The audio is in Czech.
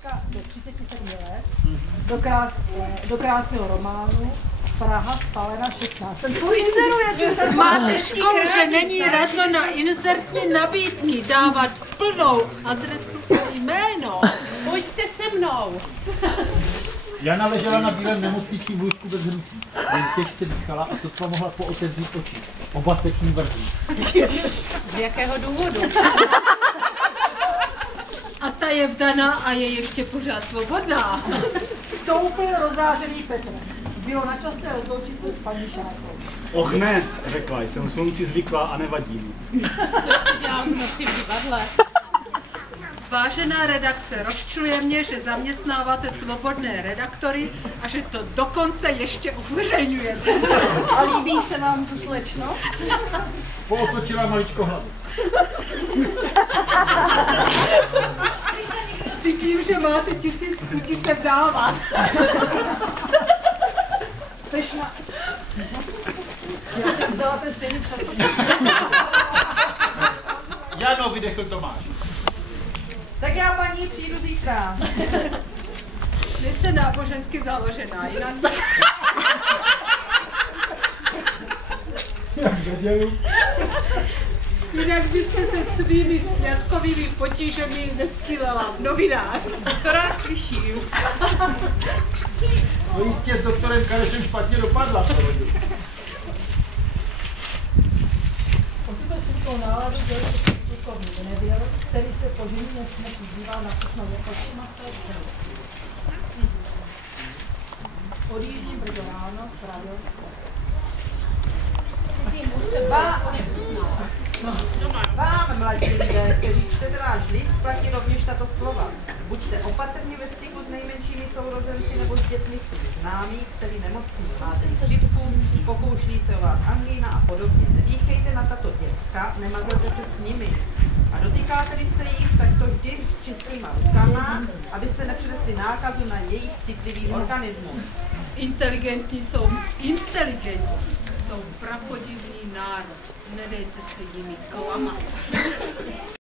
zpěvačka do 37 let, do krásného románu, Praha spálena 16. Ten tvůj inzeruje. Máte školu, že není radno na insertní nabídky dávat plnou adresu a jméno. Pojďte se mnou. Jana ležela na bílém nemocničním lůžku bez hnutí. Jen těžce dýchala a sotva mohla pootevřít oči. Oba se k ní vrhli. Z jakého důvodu? A ta je vdaná a je ještě pořád svobodná. Vstoupil rozářený Petr. Bylo na čase rozloučit se s paní Šákou. Och ne, řekla, jsem slunci zvyklá a nevadí mi. Co jste dělal v noci v divadle? Vážená redakce, rozčiluje mě, že zaměstnáváte svobodné redaktory a že to dokonce ještě uveřejňujete. A líbí se vám tu slečno? Pootočila maličko hlavu. Vidím, že máte 1000 chutí se vdávat. Pešna. Já jsem vzala ten stejný časopis. Jano, vydechl Tomáš. Tak já paní přijdu zítra. Vy jste nábožensky založená, jinak... Jinak byste se svými sňatkovými potížemi nestílela v novinách. To rád slyším. No jistě s doktorem Karešem špatně dopadla. Po tuto suchou náladu dělal plukovník Neville, který se po ženě smrti díval na Kusnově očima své dcery. Odjíždím brzo ráno, pravil. Cizí muž se vás neusnal. Vám, mladí lidé, kteří čtete náš list, platí rovněž tato slova. Buďte opatrní ve styku s nejmenšími sourozenci nebo s dětmi svých známých, jste-li nemocní, máte chřipku, pokouší se o vás angína a podobně. Nedýchejte na tato děcka, nemazlete se s nimi. A dotýkáte-li se jich, tak to vždy s čistýma rukama, abyste nepřinesli nákazu na jejich citlivý organismus. Inteligentní jsou prapodivný národ. Nedejte se jimi klamat.